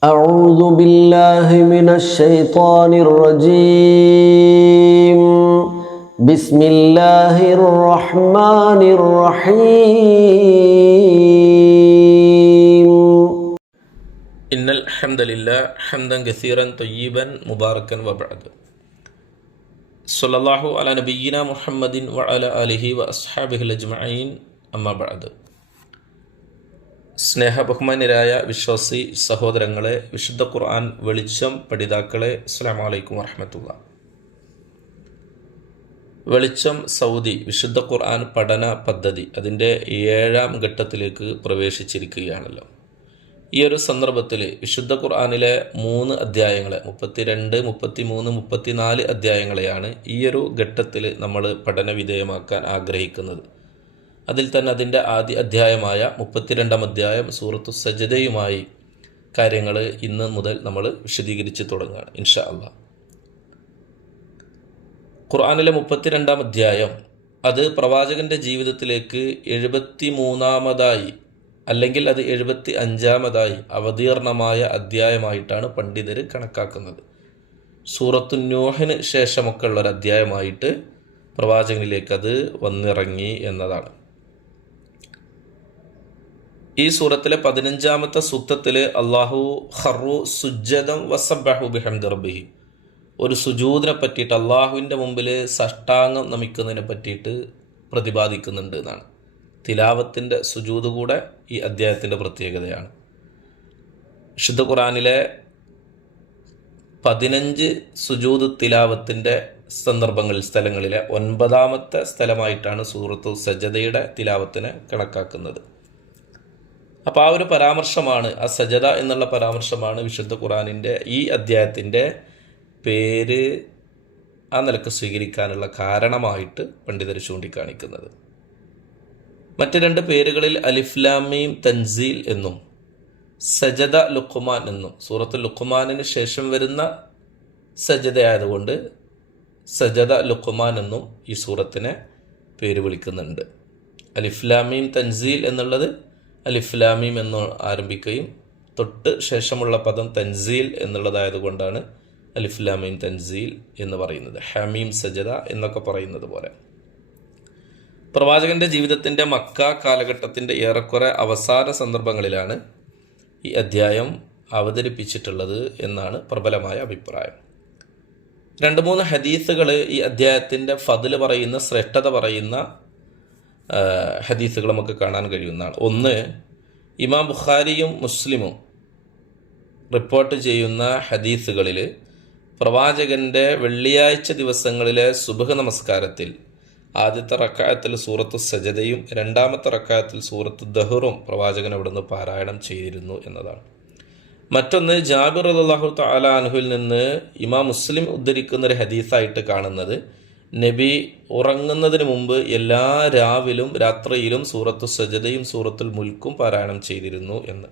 أعوذ بالله من الشيطان الرجيم. بسم الله الرحمن الرحيم. إن الحمد لله حمدا كثيرا طيبا مباركا وبعد. صلى الله على نبينا محمد وعلى آله وأصحابه الأجمعين. أما بعد. സ്നേഹ ബഹുമാന്യരായ വിശ്വാസി സഹോദരങ്ങളെ വിശുദ്ധ ഖുർആൻ വെളിച്ചം പഠിതാക്കളെ അസ്സാം വലൈക്കും വറഹമത്തുള്ള. വെളിച്ചം സൗദി വിശുദ്ധ ഖുർആൻ പഠന പദ്ധതി അതിന്റെ ഏഴാം ഘട്ടത്തിലേക്ക് പ്രവേശിച്ചിരിക്കുകയാണല്ലോ. ഈ ഒരു സന്ദർഭത്തിൽ വിശുദ്ധ ഖുർആാനിലെ മൂന്ന് അധ്യായങ്ങളെ മുപ്പത്തിരണ്ട് മുപ്പത്തി മൂന്ന് മുപ്പത്തിനാല് അധ്യായങ്ങളെയാണ് ഈ ഒരു ഘട്ടത്തിൽ നമ്മൾ പഠന വിധേയമാക്കാൻ ആഗ്രഹിക്കുന്നത്. അതിൽ തന്നെ അതിന്റെ ആദ്യ അധ്യായമായ മുപ്പത്തിരണ്ടാം അധ്യായം സൂറത്തു സജതയുമായി കാര്യങ്ങൾ ഇന്ന് മുതൽ നമ്മൾ വിശദീകരിച്ച് തുടങ്ങുകയാണ് ഇൻഷാ അല്ല ഖുർആാനിലെ മുപ്പത്തിരണ്ടാം അധ്യായം അത് പ്രവാചകന്റെ ജീവിതത്തിലേക്ക് എഴുപത്തി മൂന്നാമതായി അല്ലെങ്കിൽ അത് എഴുപത്തി അഞ്ചാമതായി അവതീർണമായ അധ്യായമായിട്ടാണ് പണ്ഡിതർ കണക്കാക്കുന്നത്. സൂറത്തു നൂഹിന് ശേഷമൊക്കെ ഉള്ള ഒരു അധ്യായമായിട്ട് പ്രവാചകനിലേക്ക് അത് വന്നിറങ്ങി എന്നതാണ്. ഈ സൂറത്തിലെ പതിനഞ്ചാമത്തെ സൂക്തത്തിൽ അള്ളാഹു ഹറു സുജ്ജതം വസബഹു റബ്ബിഹി. ഒരു സുജൂദിനെ പറ്റിയിട്ട് അള്ളാഹുവിന്റെ മുമ്പിൽ സഷ്ടാംഗം നമിക്കുന്നതിനെ പറ്റിയിട്ട് പ്രതിപാദിക്കുന്നുണ്ട് എന്നാണ്. തിലാവത്തിന്റെ സുജൂത് കൂടെ ഈ അദ്ധ്യായത്തിന്റെ പ്രത്യേകതയാണ്. വിശുദ്ധ ഖുറാനിലെ പതിനഞ്ച് സുജൂദ് തിലാവത്തിന്റെ സന്ദർഭങ്ങളിൽ സ്ഥലങ്ങളിലെ ഒൻപതാമത്തെ സ്ഥലമായിട്ടാണ് സൂറത്തു സജ്ജതയുടെ തിലാവത്തിനെ കണക്കാക്കുന്നത്. അപ്പോൾ ആ ഒരു പരാമർശമാണ് ആ സജദ എന്നുള്ള പരാമർശമാണ് വിശുദ്ധ ഖുറാനിന്റെ ഈ അദ്ധ്യായത്തിന്റെ പേര് ആ നിലയ്ക്ക് സ്വീകരിക്കാനുള്ള കാരണമായിട്ട് പണ്ഡിതർ ചൂണ്ടിക്കാണിക്കുന്നത്. മറ്റ് രണ്ട് പേരുകളിൽ അലിഫ്ലാമീം തൻസീൽ എന്നും സജദ ലുക്കുമാൻ എന്നും സൂറത്ത് ലുക്കുമാനിന് ശേഷം വരുന്ന സജദയായതുകൊണ്ട് സജദ ലുക്കുമാൻ എന്നും ഈ സൂറത്തിനെ പേര് വിളിക്കുന്നുണ്ട്. അലിഫ്ലാമീം തൻസീൽ എന്നുള്ളത് അലിഫ്ലാമീം എന്ന് ആരംഭിക്കുകയും തൊട്ട് ശേഷമുള്ള പദം തൻസീൽ എന്നുള്ളതായതുകൊണ്ടാണ് അലിഫ്ലാമീം തൻസീൽ എന്ന് പറയുന്നത്. ഹമീം സജദ എന്നൊക്കെ പറയുന്നത് പോലെ. പ്രവാചകന്റെ ജീവിതത്തിന്റെ മക്ക കാലഘട്ടത്തിന്റെ ഏറെക്കുറെ അവസാന സന്ദർഭങ്ങളിലാണ് ഈ അധ്യായം അവതരിപ്പിച്ചിട്ടുള്ളത് എന്നാണ് പ്രബലമായ അഭിപ്രായം. രണ്ട് മൂന്ന് ഹദീസുകൾ ഈ അധ്യായത്തിന്റെ ഫതിൽ പറയുന്ന ശ്രേഷ്ഠത പറയുന്ന ഹദീസുകൾ നമുക്ക് കാണാൻ കഴിയുന്നതാണ്. ഒന്ന് ഇമാം ബുഖാരിയും മുസ്ലിമും റിപ്പോർട്ട് ചെയ്യുന്ന ഹദീസുകളിൽ പ്രവാചകന്റെ വെള്ളിയാഴ്ച ദിവസങ്ങളിലെ സുബഹ നമസ്കാരത്തിൽ ആദ്യത്തെ റക്കായത്തിൽ സൂറത്ത് സജതയും രണ്ടാമത്തെ റക്കായത്തിൽ സൂറത്ത് ദഹറും പ്രവാചകൻ അവിടുന്ന് പാരായണം ചെയ്തിരുന്നു എന്നതാണ്. മറ്റൊന്ന് ജാബിർ അള്ളാഹു താലാൻഹുവിൽ നിന്ന് ഇമാം മുസ്ലിം ഉദ്ധരിക്കുന്ന ഒരു ഹദീസായിട്ട് കാണുന്നത് നബി ഉറങ്ങുന്നതിന് മുമ്പ് എല്ലാ രാവിലും രാത്രിയിലും സൂറത്തു സജതയും സൂറത്തുൽ മുൽക്കും പാരായണം ചെയ്തിരുന്നു എന്ന്.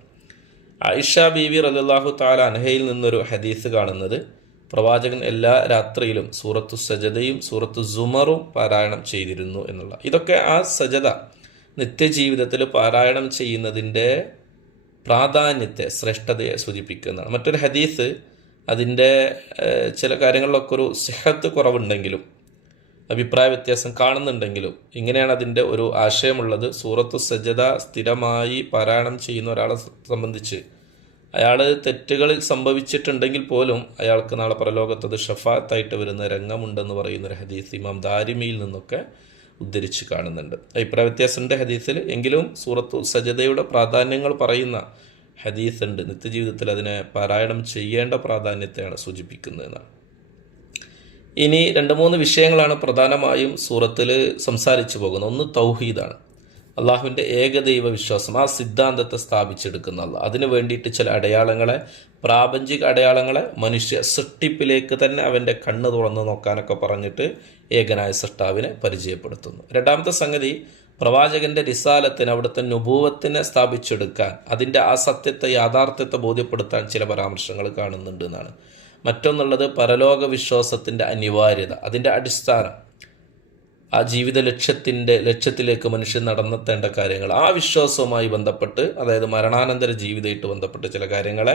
ആയിഷ ബീവി റലാഹു താല അനഹയിൽ നിന്നൊരു ഹദീസ് കാണുന്നത് പ്രവാചകൻ എല്ലാ രാത്രിയിലും സൂറത്തു സജതയും സൂറത്തു സുമറും പാരായണം ചെയ്തിരുന്നു എന്നുള്ള. ഇതൊക്കെ ആ സജത നിത്യജീവിതത്തിൽ പാരായണം ചെയ്യുന്നതിന്റെ പ്രാധാന്യത്തെ ശ്രേഷ്ഠതയെ സൂചിപ്പിക്കുന്നതാണ്. മറ്റൊരു ഹദീസ് അതിന്റെ ചില കാര്യങ്ങളിലൊക്കെ ഒരു സിഹത്ത് കുറവുണ്ടെങ്കിലും അഭിപ്രായ വ്യത്യാസം കാണുന്നുണ്ടെങ്കിലും ഇങ്ങനെയാണ് അതിന്റെ ഒരു ആശയമുള്ളത്. സൂറത്തു സജ്ജത സ്ഥിരമായി പാരായണം ചെയ്യുന്ന ഒരാളെ സംബന്ധിച്ച്. അയാൾ തെറ്റുകളിൽ സംഭവിച്ചിട്ടുണ്ടെങ്കിൽ പോലും അയാൾക്ക് നാളെ പരലോകത്തത് ഷഫാത്തായിട്ട് വരുന്ന രംഗമുണ്ടെന്ന് പറയുന്ന ഒരു ഹദീസ് ഇമാം ദാരിമിയിൽ നിന്നൊക്കെ ഉദ്ധരിച്ച് കാണുന്നുണ്ട്. അഭിപ്രായ വ്യത്യാസമുണ്ട് ഹദീസിൽ എങ്കിലും സൂറത്തു സജതയുടെ പ്രാധാന്യങ്ങൾ പറയുന്ന ഹദീസ് ഉണ്ട് നിത്യജീവിതത്തിൽ അതിനെ പാരായണം ചെയ്യേണ്ട പ്രാധാന്യത്തെയാണ് സൂചിപ്പിക്കുന്നതെന്നാണ് ഇനി രണ്ട് മൂന്ന് വിഷയങ്ങളാണ് പ്രധാനമായും സൂറത്തിൽ സംസാരിച്ചു പോകുന്നത്. ഒന്ന് തൗഹീദാണ്. അള്ളാഹുവിന്റെ ഏകദൈവ വിശ്വാസം ആ സിദ്ധാന്തത്തെ സ്ഥാപിച്ചെടുക്കുന്ന അല്ല അതിനു വേണ്ടിയിട്ട് ചില അടയാളങ്ങളെ പ്രാപഞ്ചിക അടയാളങ്ങളെ മനുഷ്യ സൃഷ്ടിപ്പിലേക്ക് തന്നെ അവന്റെ കണ്ണ് തുറന്ന് നോക്കാനൊക്കെ പറഞ്ഞിട്ട് ഏകനായ സൃഷ്ടാവിനെ പരിചയപ്പെടുത്തുന്നു. രണ്ടാമത്തെ സംഗതി പ്രവാചകന്റെ റിസാലത്തിന് അവിടുത്തെ നുഭൂവത്തിനെ സ്ഥാപിച്ചെടുക്കാൻ അതിന്റെ ആ സത്യത്തെ യാഥാർത്ഥ്യത്തെ ബോധ്യപ്പെടുത്താൻ ചില പരാമർശങ്ങൾ കാണുന്നുണ്ട് എന്നാണ്. മറ്റൊന്നുള്ളത് പരലോക വിശ്വാസത്തിന്റെ അനിവാര്യത അതിന്റെ അടിസ്ഥാനം. ആ ജീവിത ലക്ഷ്യത്തിന്റെ ലക്ഷ്യത്തിലേക്ക് മനുഷ്യൻ നടന്നെത്തേണ്ട കാര്യങ്ങൾ. ആ വിശ്വാസവുമായി ബന്ധപ്പെട്ട് അതായത് മരണാനന്തര ജീവിതമായിട്ട് ബന്ധപ്പെട്ട് ചില കാര്യങ്ങളെ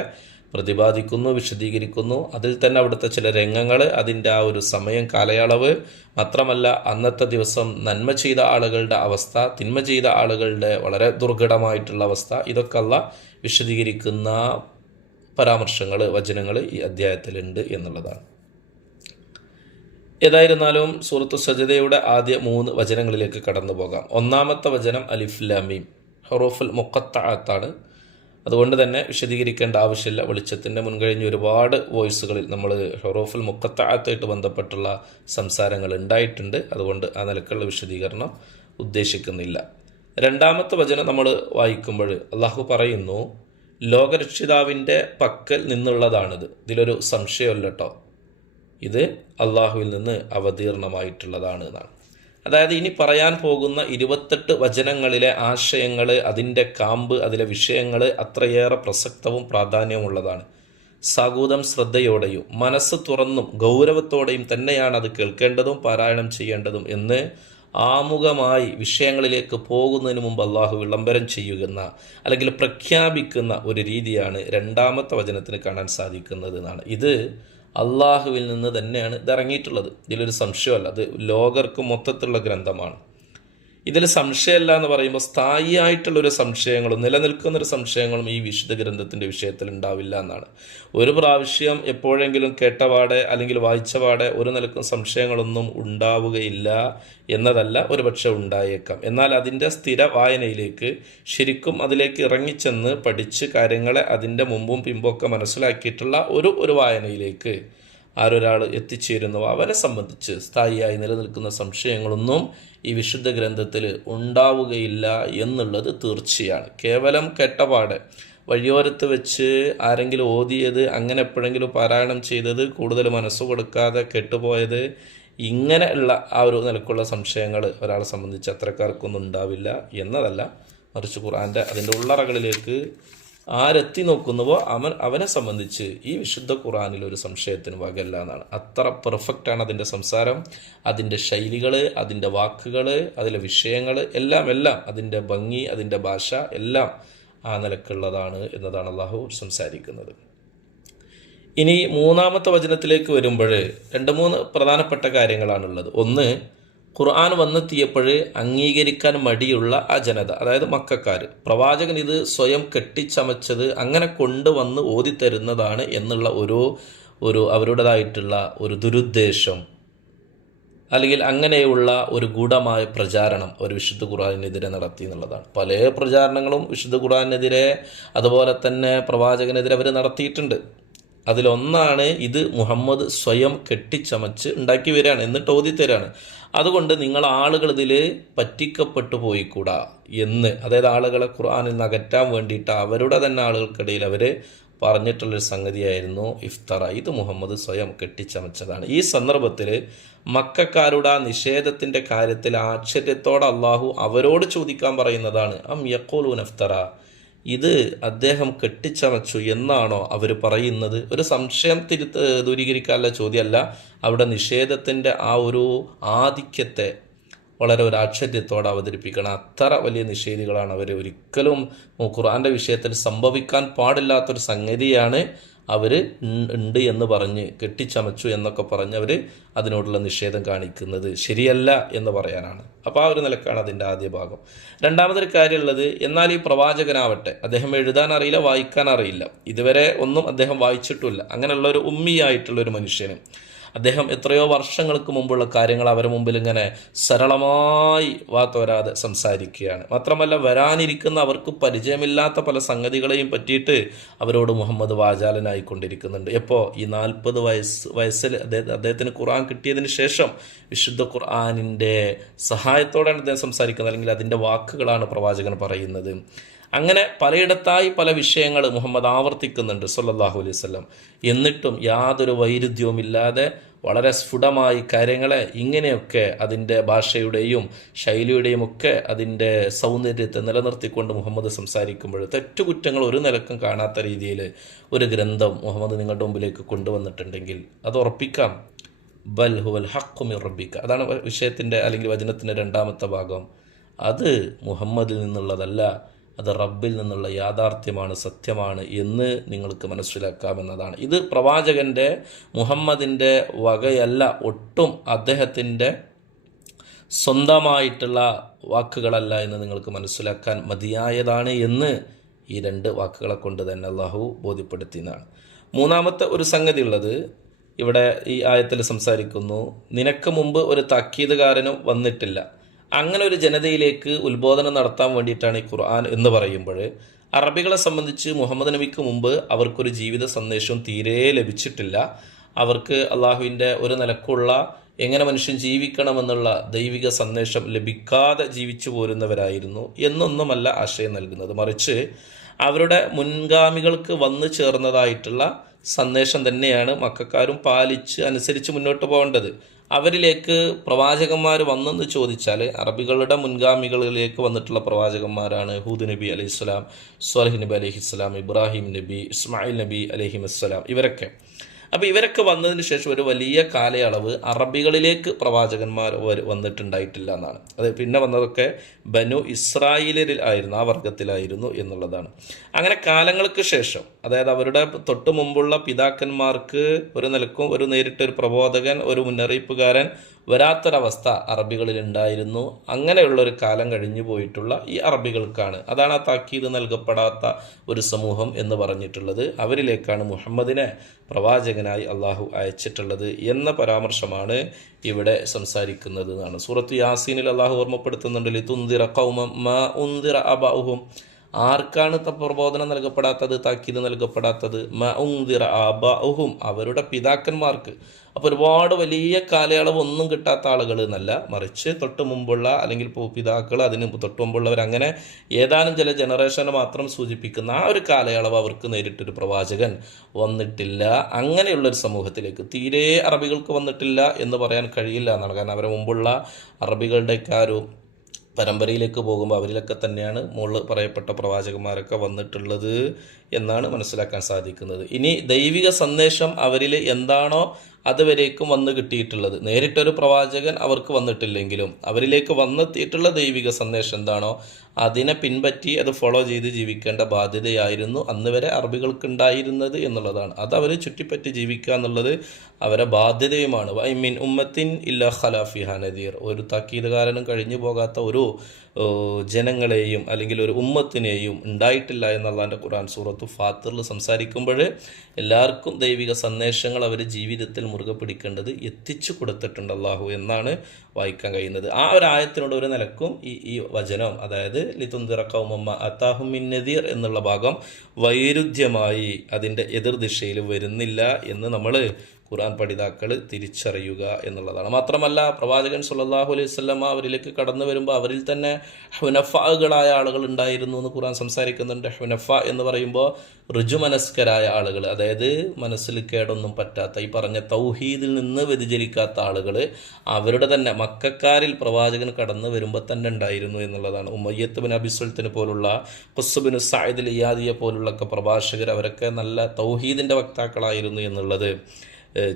പ്രതിപാദിക്കുന്നു വിശദീകരിക്കുന്നു. അതിൽ തന്നെ അവിടുത്തെ ചില രംഗങ്ങൾ അതിന്റെ ആ ഒരു സമയം കാലയളവ്. മാത്രമല്ല അന്നത്തെ ദിവസം നന്മ ചെയ്ത ആളുകളുടെ അവസ്ഥ തിന്മ ചെയ്ത ആളുകളുടെ വളരെ ദുർഘടമായിട്ടുള്ള അവസ്ഥ ഇതൊക്കെയുള്ള വിശദീകരിക്കുന്ന പരാമർശങ്ങൾ വചനങ്ങൾ ഈ അധ്യായത്തിലുണ്ട് എന്നുള്ളതാണ്. ഏതായിരുന്നാലും സൂറത്തു സജതയുടെ ആദ്യ മൂന്ന് വചനങ്ങളിലേക്ക് കടന്നു പോകാം. ഒന്നാമത്തെ വചനം അലിഫ്ലാമീം ഹറോഫുൽ മുക്കത്താത്താണ് അതുകൊണ്ട് തന്നെ വിശദീകരിക്കേണ്ട ആവശ്യമില്ല. വെളിച്ചത്തിന്റെ മുൻകഴിഞ്ഞ് ഒരുപാട് വോയിസുകളിൽ നമ്മൾ ഹൊറോഫുൽ മുക്കത്താത്തായിട്ട് ബന്ധപ്പെട്ടുള്ള സംസാരങ്ങൾ ഉണ്ടായിട്ടുണ്ട്. അതുകൊണ്ട് ആ നിലക്കുള്ള വിശദീകരണം ഉദ്ദേശിക്കുന്നില്ല. രണ്ടാമത്തെ വചനം നമ്മൾ വായിക്കുമ്പോൾ അള്ളാഹു പറയുന്നു ലോകരക്ഷിതാവിന്റെ പക്കൽ നിന്നുള്ളതാണിത്. ഇതിലൊരു സംശയമല്ല കേട്ടോ ഇത് അള്ളാഹുവിൽ നിന്ന് അവതീർണമായിട്ടുള്ളതാണ് എന്നാണ് അതായത് ഇനി പറയാൻ പോകുന്ന ഇരുപത്തെട്ട് വചനങ്ങളിലെ ആശയങ്ങൾ അതിന്റെ കാമ്പ് അതിലെ വിഷയങ്ങൾ അത്രയേറെ പ്രസക്തവും പ്രാധാന്യമുള്ളതാണ് സാഗൂതം ശ്രദ്ധയോടെയും മനസ്സ് തുറന്നും ഗൗരവത്തോടെയും തന്നെയാണ് അത് കേൾക്കേണ്ടതും പാരായണം ചെയ്യേണ്ടതും എന്ന് ആമുഖമായി വിഷയങ്ങളിലേക്ക് പോകുന്നതിന് മുമ്പ് അള്ളാഹു വിളംബരം ചെയ്യുന്ന അല്ലെങ്കിൽ പ്രഖ്യാപിക്കുന്ന ഒരു രീതിയാണ് രണ്ടാമത്തെ വചനത്തിന് കാണാൻ സാധിക്കുന്നത് എന്നാണ്. ഇത് അള്ളാഹുവിൽ നിന്ന് തന്നെയാണ് ഇത് ഇറങ്ങിയിട്ടുള്ളത്. ഇതിലൊരു സംശയമല്ല. അത് ലോകർക്ക് മൊത്തത്തിലുള്ള ഗ്രന്ഥമാണ്. ഇതിൽ സംശയമല്ല എന്ന് പറയുമ്പോൾ സ്ഥായിയായിട്ടുള്ളൊരു സംശയങ്ങളും നിലനിൽക്കുന്ന ഒരു സംശയങ്ങളും ഈ വിശുദ്ധ ഗ്രന്ഥത്തിന്റെ വിഷയത്തിൽ ഉണ്ടാവില്ല എന്നാണ്. ഒരു പ്രാവശ്യം എപ്പോഴെങ്കിലും കേട്ടപാടെ അല്ലെങ്കിൽ വായിച്ചപാടെ ഒരു നിലക്കും സംശയങ്ങളൊന്നും ഉണ്ടാവുകയില്ല എന്നതല്ല ഒരുപക്ഷെ ഉണ്ടായേക്കാം. എന്നാൽ അതിന്റെ സ്ഥിര വായനയിലേക്ക് ശരിക്കും അതിലേക്ക് ഇറങ്ങിച്ചെന്ന് പഠിച്ച് കാര്യങ്ങളെ അതിന്റെ മുമ്പും പിമ്പൊക്കെ മനസ്സിലാക്കിയിട്ടുള്ള ഒരു ഒരു വായനയിലേക്ക് ആരൊരാൾ എത്തിച്ചേരുന്നു. അവരെ സംബന്ധിച്ച് സ്ഥായിയായി നിലനിൽക്കുന്ന സംശയങ്ങളൊന്നും ഈ വിശുദ്ധ ഗ്രന്ഥത്തിൽ ഉണ്ടാവുകയില്ല എന്നുള്ളത് തീർച്ചയാണ്. കേവലം കെട്ടപാട്. വഴിയോരത്ത് വെച്ച് ആരെങ്കിലും ഓതിയത് അങ്ങനെ എപ്പോഴെങ്കിലും പാരായണം ചെയ്തത് കൂടുതൽ മനസ്സ് കൊടുക്കാതെ കെട്ടുപോയത് ഇങ്ങനെ ഉള്ള ആ ഒരു നിലക്കുള്ള സംശയങ്ങൾ ഒരാളെ സംബന്ധിച്ച് അത്രക്കാർക്കൊന്നും ഉണ്ടാവില്ല എന്നതല്ല. മറിച്ച് ഖുർആന്റെ അതിന്റെ ഉള്ളറകളിലേക്ക് ആരെത്തി നോക്കുന്നുവോ അവൻ അവനെ സംബന്ധിച്ച് ഈ വിശുദ്ധ ഖുറാനിൽ ഒരു സംശയത്തിന് വകല്ല എന്നാണ്. അത്ര പെർഫെക്റ്റ് ആണ് അതിന്റെ സംസാരം അതിന്റെ ശൈലികൾ അതിന്റെ വാക്കുകൾ അതിലെ വിഷയങ്ങൾ എല്ലാം എല്ലാം അതിന്റെ ഭംഗി അതിന്റെ ഭാഷ എല്ലാം ആ നിലക്കുള്ളതാണ് എന്നതാണ് അള്ളാഹു സംസാരിക്കുന്നത്. ഇനി മൂന്നാമത്തെ വചനത്തിലേക്ക് വരുമ്പോൾ രണ്ട് മൂന്ന് പ്രധാനപ്പെട്ട കാര്യങ്ങളാണുള്ളത്. ഒന്ന് ഖുർആൻ വന്നെത്തിയപ്പോൾ അംഗീകരിക്കാൻ മടിയുള്ള ആ ജനത അതായത് മക്കാർ പ്രവാചകൻ ഇത് സ്വയം കെട്ടിച്ചമച്ചത് അങ്ങനെ കൊണ്ടുവന്ന് ഓതിത്തരുന്നതാണ് എന്നുള്ള ഒരു ഒരു അവരുടേതായിട്ടുള്ള ഒരു ദുരുദ്ദേശം അല്ലെങ്കിൽ അങ്ങനെയുള്ള ഒരു ഗൂഢമായ പ്രചാരണം ഒരു വിശുദ്ധ ഖുറാനെതിരെ നടത്തി എന്നുള്ളതാണ്. പല പ്രചാരണങ്ങളും വിശുദ്ധ ഖുറാനെതിരെ അതുപോലെ തന്നെ പ്രവാചകനെതിരെ അവർ നടത്തിയിട്ടുണ്ട്. അതിലൊന്നാണ് ഇത് മുഹമ്മദ് സ്വയം കെട്ടിച്ചമച്ച് ഉണ്ടാക്കി വരികയാണ് എന്നിട്ട് ഓതിത്തരാണ്. അതുകൊണ്ട് നിങ്ങൾ ആളുകൾ ഇതിൽ പറ്റിക്കപ്പെട്ടു പോയിക്കൂടാ എന്ന്. അതായത് ആളുകളെ ഖുർആാനിൽ നിന്ന് അകറ്റാൻ വേണ്ടിയിട്ട് അവരുടെ തന്നെ ആളുകൾക്കിടയിൽ അവർ പറഞ്ഞിട്ടുള്ളൊരു സംഗതിയായിരുന്നു ഇഫ്തറ. ഇത് മുഹമ്മദ് സ്വയം കെട്ടിച്ചമച്ചതാണ്. ഈ സന്ദർഭത്തിൽ മക്കാരുടെ ആ നിഷേധത്തിന്റെ കാര്യത്തിൽ ആശ്ചര്യത്തോടെ അള്ളാഹു അവരോട് ചോദിക്കാൻ പറയുന്നതാണ്. അം യക്കോലൂൻ ഇഫ്തറ. ഇത് അദ്ദേഹം കെട്ടിച്ചമച്ചു എന്നാണോ അവർ പറയുന്നത്? ഒരു സംശയം തിരുത്ത് ദൂരീകരിക്കാനുള്ള ചോദ്യമല്ല. അവിടെ നിഷേധത്തിന്റെ ആ ഒരു ആധിക്യത്തെ വളരെ ഒരു ആശ്ചര്യത്തോടെ അവതരിപ്പിക്കണം. അത്ര വലിയ നിഷേധികളാണ് അവർ ഒരിക്കലും ഖുർആന്റെ വിഷയത്തിൽ സംഭവിക്കാൻ പാടില്ലാത്തൊരു സംഗതിയാണ് അവർ ഉണ്ട് എന്ന് പറഞ്ഞ് കെട്ടിച്ചമച്ചു എന്നൊക്കെ പറഞ്ഞ് അവർ അതിനോടുള്ള നിഷേധം കാണിക്കുന്നത് ശരിയല്ല എന്ന് പറയാനാണ്. അപ്പോൾ ആ ഒരു നിലക്കാണ് അതിന്റെ ആദ്യ ഭാഗം. രണ്ടാമതൊരു കാര്യമുള്ളത് എന്നാൽ ഈ പ്രവാചകനാവട്ടെ അദ്ദേഹം എഴുതാൻ അറിയില്ല വായിക്കാൻ അറിയില്ല. ഇതുവരെ ഒന്നും അദ്ദേഹം വായിച്ചിട്ടില്ല. അങ്ങനെയുള്ള ഒരു ഉമ്മിയായിട്ടുള്ള ഒരു മനുഷ്യന് അദ്ദേഹം എത്രയോ വർഷങ്ങൾക്ക് മുമ്പുള്ള കാര്യങ്ങൾ അവരുടെ മുമ്പിൽ ഇങ്ങനെ സരളമായി വാത്തോരാതെ സംസാരിക്കുകയാണ്. മാത്രമല്ല വരാനിരിക്കുന്ന അവർക്ക് പരിചയമില്ലാത്ത പല സംഗതികളെയും പറ്റിയിട്ട് അവരോട് മുഹമ്മദ് വാചാലനായിക്കൊണ്ടിരിക്കുന്നുണ്ട്. എപ്പോൾ ഈ നാൽപ്പത് വയസ്സ് വയസ്സിൽ അദ്ദേഹം അദ്ദേഹത്തിന് ഖുർആൻ കിട്ടിയതിന് ശേഷം വിശുദ്ധ ഖുർആാനിന്റെ സഹായത്തോടെയാണ് അദ്ദേഹം സംസാരിക്കുന്നത് അല്ലെങ്കിൽ അതിന്റെ വാക്കുകളാണ് പ്രവാചകൻ പറയുന്നത്. അങ്ങനെ പലയിടത്തായി പല വിഷയങ്ങൾ മുഹമ്മദ് ആവർത്തിക്കുന്നുണ്ട് സല്ലല്ലാഹു അലൈഹി വസല്ലം. എന്നിട്ടും യാതൊരു വൈരുദ്ധ്യവുമില്ലാതെ വളരെ സ്ഫുടമായി കാര്യങ്ങളെ ഇങ്ങനെയൊക്കെ അതിന്റെ ഭാഷയുടെയും ശൈലിയുടെയും ഒക്കെ അതിന്റെ സൗന്ദര്യത്തെ നിലനിർത്തിക്കൊണ്ട് മുഹമ്മദ് സംസാരിക്കുമ്പോൾ തെറ്റുകുറ്റങ്ങൾ ഒരു നിലക്കും കാണാത്ത രീതിയിൽ ഒരു ഗ്രന്ഥം മുഹമ്മദ് നിങ്ങളുടെ മുമ്പിലേക്ക് കൊണ്ടുവന്നിട്ടുണ്ടെങ്കിൽ അത് ഉറപ്പിക്കാം. ബൽ ഹുവൽ ഹക്കുമി റബ്ബിക്ക അതാണ് വിഷയത്തിന്റെ അല്ലെങ്കിൽ വചനത്തിന്റെ രണ്ടാമത്തെ ഭാഗം. അത് മുഹമ്മദിൽ നിന്നുള്ളതല്ല. അത് റബ്ബിൽ നിന്നുള്ള യാഥാർത്ഥ്യമാണ് സത്യമാണ് എന്ന് നിങ്ങൾക്ക് മനസ്സിലാക്കാമെന്നതാണ് ഇത് പ്രവാചകന്റെ മുഹമ്മദിന്റെ വകയല്ല ഒട്ടും അദ്ദേഹത്തിന്റെ സ്വന്തമായിട്ടുള്ള വാക്കുകളല്ല എന്ന് നിങ്ങൾക്ക് മനസ്സിലാക്കാൻ മതിയായതാണ് എന്ന് ഈ രണ്ട് വാക്കുകളെ കൊണ്ട് തന്നെ അള്ളാഹു ബോധ്യപ്പെടുത്തിയതാണ്. മൂന്നാമത്തെ ഒരു സംഗതി ഉള്ളത് ഇവിടെ ഈ ആയത്തിൽ സംസാരിക്കുന്നു നിനക്ക് മുമ്പ് ഒരു താക്കീതുകാരനും വന്നിട്ടില്ല. അങ്ങനെ ഒരു ജനതയിലേക്ക് ഉത്ബോധനം നടത്താൻ വേണ്ടിയിട്ടാണ് ഈ ഖുർആൻ എന്ന് പറയുമ്പോൾ അറബികളെ സംബന്ധിച്ച് മുഹമ്മദ് നബിക്ക് മുമ്പ് അവർക്കൊരു ജീവിത സന്ദേശവും തീരെ ലഭിച്ചിട്ടില്ല. അവർക്ക് അള്ളാഹുവിന്റെ ഒരു നിലക്കുള്ള എങ്ങനെ മനുഷ്യൻ ജീവിക്കണമെന്നുള്ള ദൈവിക സന്ദേശം ലഭിക്കാതെ ജീവിച്ചു പോരുന്നവരായിരുന്നു എന്നൊന്നുമല്ല ആശയം നൽകുന്നത്. മറിച്ച് അവരുടെ മുൻഗാമികൾക്ക് വന്നു ചേർന്നതായിട്ടുള്ള സന്ദേശം തന്നെയാണ് മക്കാരും പാലിച്ച് അനുസരിച്ച് മുന്നോട്ട് പോകേണ്ടത്. അവരിലേക്ക് പ്രവാചകന്മാർ വന്നെന്ന് ചോദിച്ചാൽ അറബികളുടെ മുൻഗാമികളിലേക്ക് വന്നിട്ടുള്ള പ്രവാചകന്മാരാണ് ഹൂദ് നബി അലൈഹി സ്വലാം സ്വാലിഹ് നബി അലൈഹിസ്സലാം ഇബ്രാഹിം നബി ഇസ്മായിൽ നബി അലഹിമസ്സലാം ഇവരൊക്കെ. അപ്പോൾ ഇവരൊക്കെ വന്നതിന് ശേഷം ഒരു വലിയ കാലയളവ് അറബികളിലേക്ക് പ്രവാചകന്മാർ വന്നിട്ടുണ്ടായിട്ടില്ല എന്നാണ്. അത് പിന്നെ വന്നതൊക്കെ ബനു ഇസ്രായേലിൽ ആയിരുന്നു ആ വർഗത്തിലായിരുന്നു എന്നുള്ളതാണ്. അങ്ങനെ കാലങ്ങൾക്ക് ശേഷം അതായത് അവരുടെ തൊട്ട് മുമ്പുള്ള പിതാക്കന്മാർക്ക് ഒരു നിലക്കും ഒരു നേരിട്ടൊരു പ്രബോധകൻ ഒരു മുന്നറിയിപ്പുകാരൻ വരാത്തൊരവസ്ഥ അറബികളിൽ ഉണ്ടായിരുന്നു അങ്ങനെയുള്ള ഒരു കാലം കഴിഞ്ഞു പോയിട്ടുള്ള ഈ അറബികൾക്കാണ്. അതാണ് ആ താക്കീത് നൽകപ്പെടാത്ത ഒരു സമൂഹം എന്ന് പറഞ്ഞിട്ടുള്ളത്. അവരിലേക്കാണ് മുഹമ്മദിനെ പ്രവാചകനായി അള്ളാഹു അയച്ചിട്ടുള്ളത് എന്ന പരാമർശമാണ് ഇവിടെ സംസാരിക്കുന്നത് എന്നാണ് സൂറത്ത് യാസീനിൽ അള്ളാഹു ഓർമ്മപ്പെടുത്തുന്നുണ്ട് ലിതുന്തിറ കൗമം മാ ഉന്തിറ അബാഹും ആർക്കാണ് പ്രബോധനം നൽകപ്പെടാത്തത് താക്കീത് നൽകപ്പെടാത്തത്? മ ഉന്തിറ ആബാഹും അവരുടെ പിതാക്കന്മാർക്ക്. അപ്പോൾ ഒരുപാട് വലിയ കാലയളവ് ഒന്നും കിട്ടാത്ത ആളുകൾ എന്നല്ല. മറിച്ച് തൊട്ട് മുമ്പുള്ള അല്ലെങ്കിൽ പിതാക്കൾ അതിന് തൊട്ട് മുമ്പുള്ളവർ അങ്ങനെ ഏതാനും ചില ജനറേഷനെ മാത്രം സൂചിപ്പിക്കുന്ന ആ ഒരു കാലയളവ് അവർക്ക് നേരിട്ടൊരു പ്രവാചകൻ വന്നിട്ടില്ല. അങ്ങനെയുള്ളൊരു സമൂഹത്തിലേക്ക് തീരെ അറബികൾക്ക് വന്നിട്ടില്ല എന്ന് പറയാൻ കഴിയില്ല എന്നാണ്. കാരണം അവരെ മുമ്പുള്ള അറബികളുടെയൊക്കെ ആ ഒരു പരമ്പരയിലേക്ക് പോകുമ്പോൾ അവരിലൊക്കെ തന്നെയാണ് മുകളിൽ പറയപ്പെട്ട പ്രവാചകന്മാരൊക്കെ വന്നിട്ടുള്ളത് എന്നാണ് മനസ്സിലാക്കാൻ സാധിക്കുന്നത്. ഇനി ദൈവിക സന്ദേശം അവരിൽ എന്താണോ അതുവരേക്കും വന്ന് കിട്ടിയിട്ടുള്ളത്. നേരിട്ടൊരു പ്രവാചകൻ അവർക്ക് വന്നിട്ടില്ലെങ്കിലും അവരിലേക്ക് വന്നെത്തിയിട്ടുള്ള ദൈവിക സന്ദേശം എന്താണോ അതിനെ പിൻപറ്റി അത് ഫോളോ ചെയ്ത് ജീവിക്കേണ്ട ബാധ്യതയായിരുന്നു അന്ന് വരെ അറബികൾക്ക് ഉണ്ടായിരുന്നത് എന്നുള്ളതാണ്. അത് അവർ ചുറ്റിപ്പറ്റി ജീവിക്കുക എന്നുള്ളത് അവരെ ബാധ്യതയുമാണ്. ഐ മീൻ ഉമ്മത്തിൻ ഇല്ല ഖലാഫി നദീർ. ഒരു താക്കീതുകാരനും കഴിഞ്ഞു പോകാത്ത ഒരു ജനങ്ങളെയും അല്ലെങ്കിൽ ഒരു ഉമ്മത്തിനെയും ഉണ്ടായിട്ടില്ല എന്നുള്ളതിന്റെ ഖുർആൻ സൂറത്തു ഫാത്തിറിൽ സംസാരിക്കുമ്പോൾ എല്ലാവർക്കും ദൈവിക സന്ദേശങ്ങൾ അവർ ജീവിതത്തിൽ മുറുകെ പിടിക്കേണ്ടത് എത്തിച്ചു കൊടുത്തിട്ടുണ്ട് അള്ളാഹു എന്നാണ് വായിക്കാൻ കഴിയുന്നത്. ആ ഒരു ആയത്തിനോട് ഒരു നിലക്കും ഈ ഈ വചനം അതായത് ലിതുന്തിറ കൗമമ്മ അത്താഹുമിൻ നദീർ എന്നുള്ള ഭാഗം വൈരുദ്ധ്യമായി അതിന്റെ എതിർദിശയിൽ വരുന്നില്ല എന്ന് നമ്മൾ ഖുർആൻ പഠിതാക്കൾ തിരിച്ചറിയുക എന്നുള്ളതാണ്. മാത്രമല്ല പ്രവാചകൻ സുല്ലാഹു അലൈഹി സ്വല്ലാം അവരിലേക്ക് കടന്നു വരുമ്പോൾ അവരിൽ തന്നെ ഹുനഫകളായ ആളുകൾ ഉണ്ടായിരുന്നു എന്ന് ഖുർആൻ സംസാരിക്കുന്നുണ്ട്. ഹുനഫ എന്ന് പറയുമ്പോൾ ഋജുമനസ്കരായ ആളുകൾ അതായത് മനസ്സിൽ കേടൊന്നും പറ്റാത്ത ഈ പറഞ്ഞ തൗഹീദിൽ നിന്ന് വ്യതിചരിക്കാത്ത ആളുകൾ അവരുടെ തന്നെ മക്കാരിൽ പ്രവാചകൻ കടന്നു വരുമ്പോൾ തന്നെ ഉണ്ടായിരുന്നു എന്നുള്ളതാണ്. ഉമ്മയ്യത്ത് ബിൻ അബിസുൽത്തിന് പോലുള്ള ഖുസ്ബിൻ സായിദ് ഇയാദിയെ പോലുള്ളൊക്കെ പ്രഭാഷകർ അവരൊക്കെ നല്ല തൗഹീദിന്റെ വക്താക്കളായിരുന്നു എന്നുള്ളത്.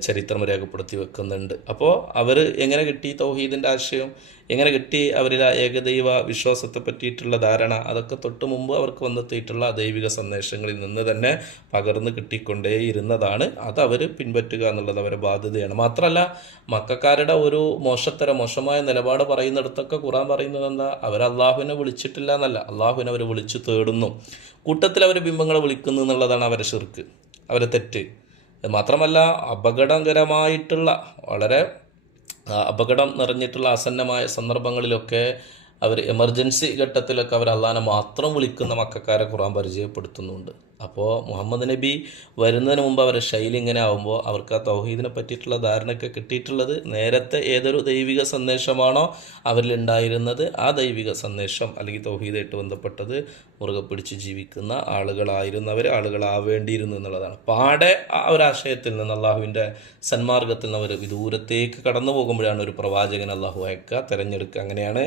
ചരിത്രം രേഖപ്പെടുത്തി വെക്കുന്നുണ്ട്. അപ്പോൾ അവർ എങ്ങനെ കിട്ടി തൗഹീദിന്റെ ആശയം? എങ്ങനെ കിട്ടി അവരിൽ ആ ഏകദൈവ വിശ്വാസത്തെ പറ്റിയിട്ടുള്ള ധാരണ? അതൊക്കെ തൊട്ട് മുമ്പ് അവർക്ക് വന്നെത്തിയിട്ടുള്ള ദൈവിക സന്ദേശങ്ങളിൽ നിന്ന് തന്നെ പകർന്ന് കിട്ടിക്കൊണ്ടേയിരുന്നതാണ്. അത് അവർ പിൻപറ്റുക എന്നുള്ളത് അവരുടെ ബാധ്യതയാണ്. മാത്രമല്ല മക്കാരുടെ ഒരു മോശത്തര മോശമായ നിലപാട് പറയുന്നിടത്തൊക്കെ ഖുറാൻ പറയുന്നത് എന്താ? അവർ അള്ളാഹുവിനെ വിളിച്ചിട്ടില്ല എന്നല്ല. അള്ളാഹുവിനെ അവർ വിളിച്ചു തേടുന്നു. കൂട്ടത്തിൽ അവർ ബിംബങ്ങളെ വിളിക്കുന്നു എന്നുള്ളതാണ് അവരെ ഷിർക്ക് അവരെ തെറ്റ്. മാത്രമല്ല അപകടകരമായിട്ടുള്ള വളരെ അപകടം നിറഞ്ഞിട്ടുള്ള ആസന്നമായ സന്ദർഭങ്ങളിലൊക്കെ അവർ എമർജൻസി ഘട്ടത്തിലൊക്കെ അവർ അള്ളാഹാനെ മാത്രം വിളിക്കുന്ന മക്കാരെ ഖുറാൻ പരിചയപ്പെടുത്തുന്നുണ്ട്. അപ്പോൾ മുഹമ്മദ് നബി വരുന്നതിന് മുമ്പ് അവരുടെ ശൈലി ഇങ്ങനെ ആകുമ്പോൾ അവർക്ക് ആ തൗഹീദിനെ പറ്റിയിട്ടുള്ള ധാരണയൊക്കെ കിട്ടിയിട്ടുള്ളത് നേരത്തെ ഏതൊരു ദൈവിക സന്ദേശമാണോ അവരിലുണ്ടായിരുന്നത് ആ ദൈവിക സന്ദേശം അല്ലെങ്കിൽ തൗഹീദായിട്ട് ബന്ധപ്പെട്ടത് മുറുകെ പിടിച്ച് ജീവിക്കുന്ന ആളുകളായിരുന്നവർ ആളുകളാവേണ്ടിയിരുന്നു എന്നുള്ളതാണ്. പാടെ ആ ഒരാശയത്തിൽ നിന്ന് അള്ളാഹുവിന്റെ സന്മാർഗത്തിൽ നിന്ന് അവർ വിദൂരത്തേക്ക് കടന്നു പോകുമ്പോഴാണ് ഒരു പ്രവാചകൻ അള്ളാഹു അയക്കുക തിരഞ്ഞെടുക്കുക. അങ്ങനെയാണ്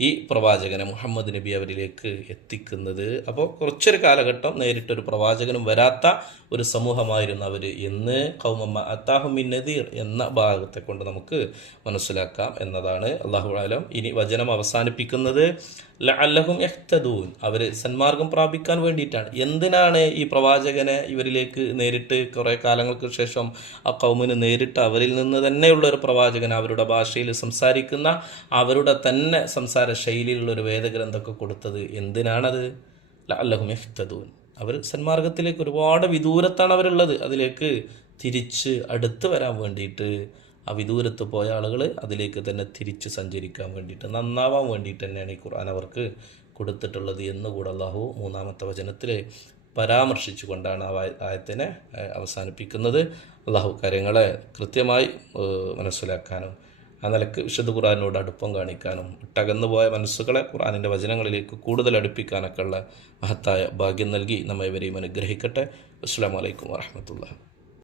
ഈ പ്രവാചകനെ മുഹമ്മദ് നബി അവരിലേക്ക് എത്തിക്കുന്നത്. അപ്പോൾ കുറച്ചൊരു കാലഘട്ടം നേരിട്ടൊരു പ്രവാചകനും വരാത്ത ഒരു സമൂഹമായിരുന്നു അവർ എന്ന് കൗമമ്മ അത്താഹുമിൻ നദീർ എന്ന ഭാഗത്തെ കൊണ്ട് നമുക്ക് മനസ്സിലാക്കാം എന്നതാണ്. അള്ളാഹു ആലം ഇനി വചനം അവസാനിപ്പിക്കുന്നത്. ലഅല്ലഹും എഹ്തദൂൻ അവർ സന്മാർഗം പ്രാപിക്കാൻ വേണ്ടിയിട്ടാണ്. എന്തിനാണ് ഈ പ്രവാചകനെ ഇവരിലേക്ക് നേരിട്ട് കുറേ കാലങ്ങൾക്ക് ശേഷം ആ കൗമിന് നേരിട്ട് അവരിൽ നിന്ന് തന്നെയുള്ള ഒരു പ്രവാചകൻ അവരുടെ ഭാഷയിൽ സംസാരിക്കുന്ന അവരുടെ തന്നെ സംസാര ശൈലിയിലുള്ള ഒരു വേദഗ്രന്ഥമൊക്കെ കൊടുത്തത് എന്തിനാണത്? ലഅല്ലഹും എഹ്തദൂൻ അവർ സന്മാർഗത്തിലേക്ക് ഒരുപാട് വിദൂരത്താണ് അവരുള്ളത്. അതിലേക്ക് തിരിച്ച് അടുത്ത് വരാൻ വേണ്ടിയിട്ട് ആ വിദൂരത്ത് പോയ ആളുകൾ അതിലേക്ക് തന്നെ തിരിച്ച് സഞ്ചരിക്കാൻ വേണ്ടിയിട്ട് നന്നാവാൻ വേണ്ടിയിട്ട് തന്നെയാണ് ഈ ഖുർആൻ അവർക്ക് കൊടുത്തിട്ടുള്ളത് എന്നുകൂടെ അള്ളാഹു മൂന്നാമത്തെ വചനത്തിൽ പരാമർശിച്ചുകൊണ്ടാണ് ആ ആയത്തിനെ അവസാനിപ്പിക്കുന്നത്. അള്ളാഹു കാര്യങ്ങളെ കൃത്യമായി മനസ്സിലാക്കാനും ആ നിലയ്ക്ക് വിശുദ്ധ ഖുർആനോട് അടുപ്പം കാണിക്കാനും ഇട്ടകന്നു പോയ മനസ്സുകളെ ഖുറാനിന്റെ വചനങ്ങളിലേക്ക് കൂടുതൽ അടുപ്പിക്കാനൊക്കെയുള്ള മഹത്തായ ഭാഗ്യം നൽകി നമ്മെ ഇവരെയും അനുഗ്രഹിക്കട്ടെ. അസ്സാം വലൈക്കും വാഹമത്തുള്ള